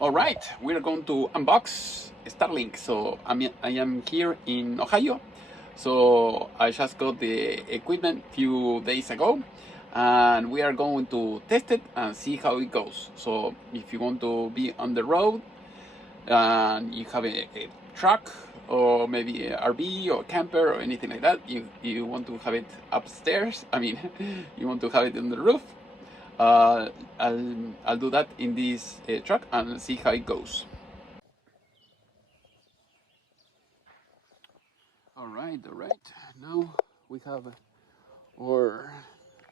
All right, we're going to unbox Starlink. So I am here in Ohio. So I just got the equipment a few days ago, and we are going to test it and see how it goes. So if you want to be on the road and you have a truck or maybe a RV or camper or anything like that, you want to have it upstairs. You want to have it on the roof. I'll do that in this truck and see how it goes. All right. Now we have our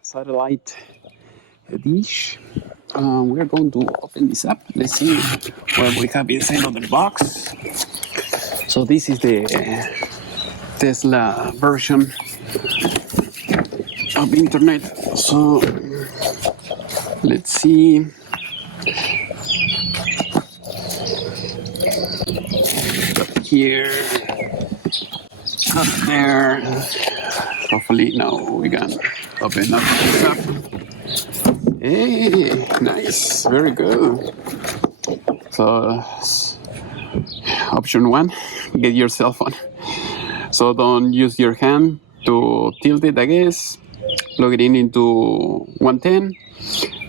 satellite dish. We're going to open this up. Let's see what we have inside of the box. So this is the Tesla version of the internet. So let's see. Here, up there. Hopefully now we can open up this up. Hey, nice, very good. So option 1, get your cell phone. So don't use your hand to tilt it, I guess. Plug it into 110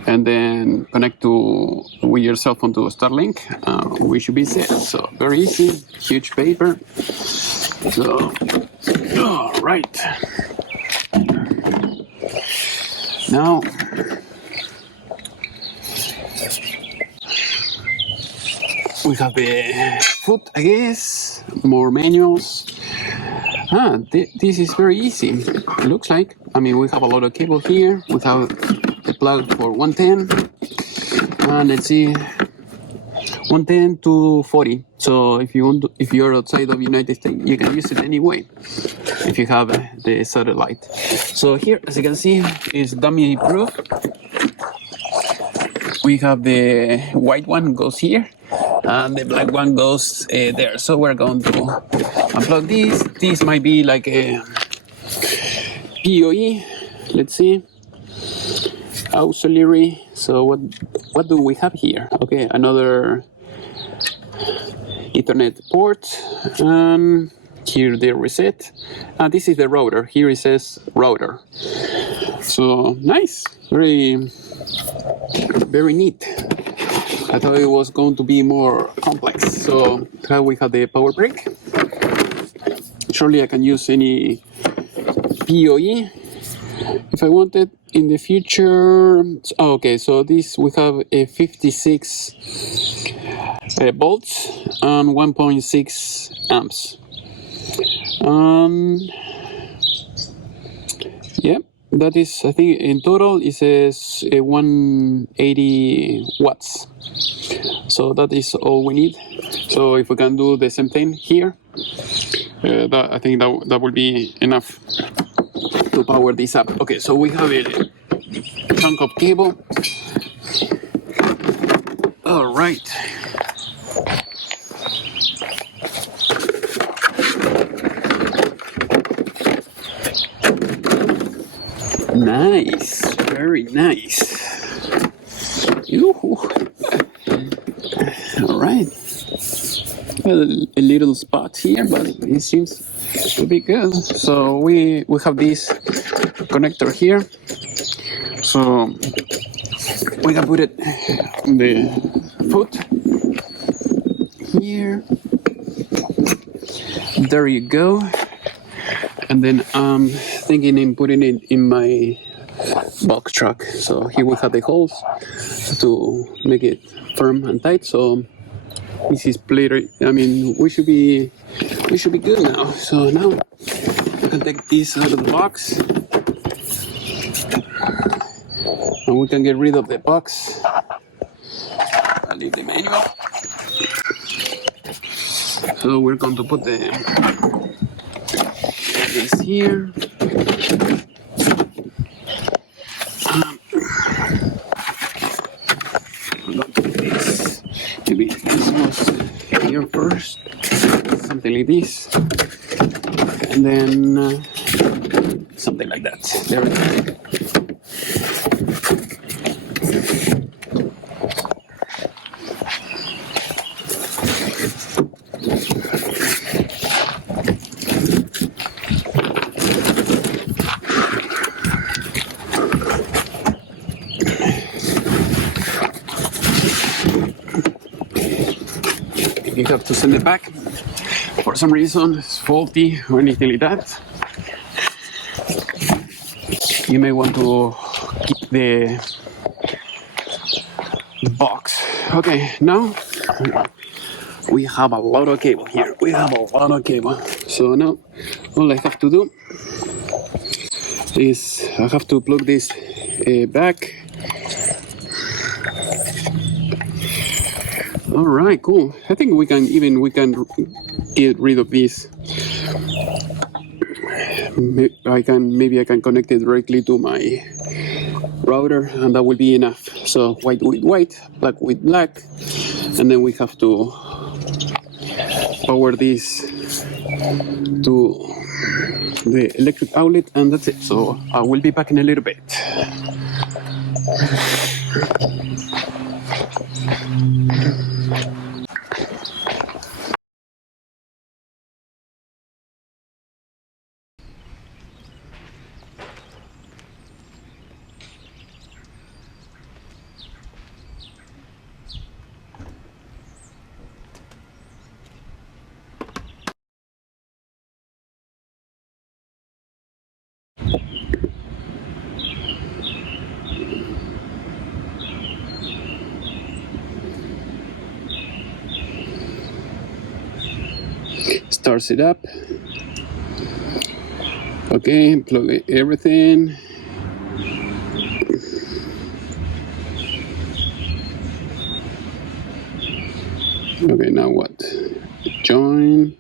and then connect with your cell phone to Starlink. We should be set. So very easy, huge paper. So, all right. Now, we have the foot, I guess, more manuals. This is very easy, it looks like. We have a lot of cable here. We have the plug for 110. Let's see, 110 to 40. So if you're outside of United States, you can use it anyway if you have the satellite. So here, as you can see, is dummy proof. We have the white one goes here, and the black one goes there. So we're going to unplug this. This might be like a PoE. Let's see. Auxiliary. So what do we have here? Okay, another Ethernet port. Here the reset. This is the router. Here it says router. So nice. Very neat. I thought it was going to be more complex. So here we have the power brick. Surely I can use any PoE if I wanted in the future. Okay, so this we have a 56 volts and 1.6 amps. Yeah, that is, I think in total it says 180 watts. So that is all we need. So if we can do the same thing here, I think that will be enough to power this up. Okay, so we have a chunk of cable. All right. Nice, very nice. All right. Well, a little spot here, but it seems to be good. So we have this connector here. So we can put it on the foot here. There you go. And then I'm thinking in putting it in my box truck. So here we have the holes to make it firm and tight. So this is plated. We should be good now. So now we can take this out of the box, and we can get rid of the box. I'll leave the manual. So we're going to put this here. I'm going to put this. Maybe this was here first, something like this, and then something like that. There we go. you have to send it back. For some reason, it's faulty or anything like that. You may want to keep the box. Okay, now we have a lot of cable here. So now all I have to do is I have to plug this back. All right, cool. I think we can get rid of this. Maybe I can connect it directly to my router, and that will be enough. So white with white, black with black, and then we have to power this to the electric outlet, and that's it. So I will be back in a little bit. Starts it up. Okay, plug everything. Okay, now what? Join.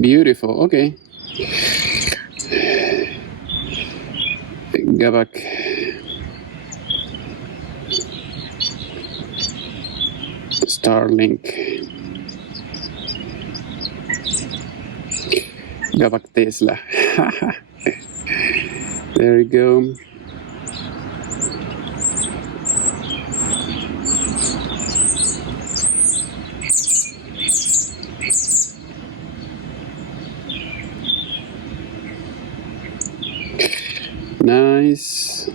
Beautiful. Okay. Gabak. Starlink. Gabak Tesla. There you go. Nice.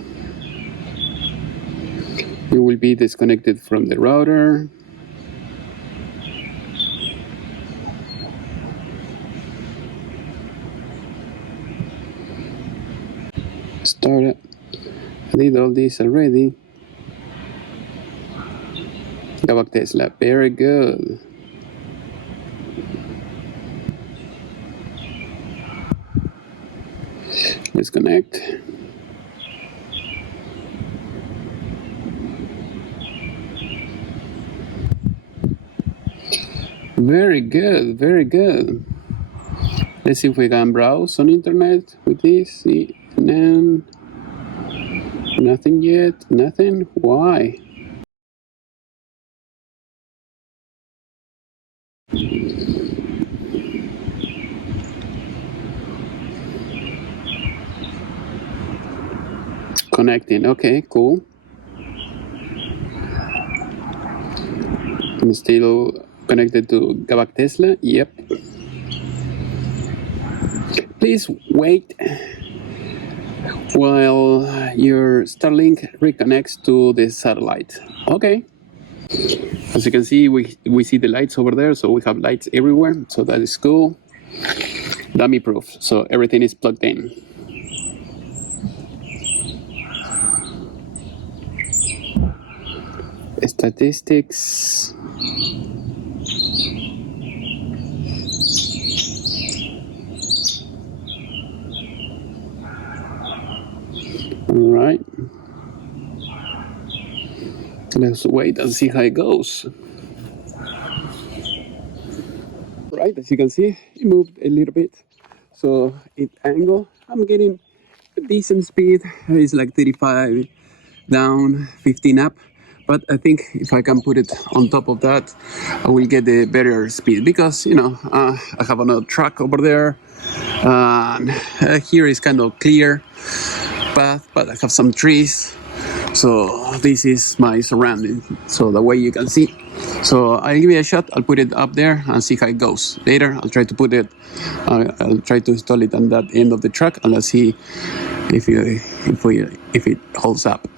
You will be disconnected from the router. Start it. I did all this already. Gabak Tesla, very good. Let's connect. Very good, very good. Let's see if we can browse on internet with this. See, no, nothing yet, nothing. Why? Connecting. Okay, cool. I'm still connected to Gabak Tesla. Yep. Please wait while your Starlink reconnects to the satellite. Okay. As you can see, we see the lights over there, so we have lights everywhere, so that is cool. Dummy proof, so everything is plugged in. Statistics. All right. Let's wait and see how it goes. Right, as you can see, it moved a little bit. So it angle, I'm getting a decent speed. It's like 35 down, 15 up. But I think if I can put it on top of that, I will get a better speed because, you know, I have another truck over there. Here is kind of clear path, but I have some trees. So this is my surrounding. So the way you can see, So I'll give it a shot. I'll put it up there and see how it goes. Later, I'll try to put it. I'll try to install it on that end of the truck, and let's see if it holds up.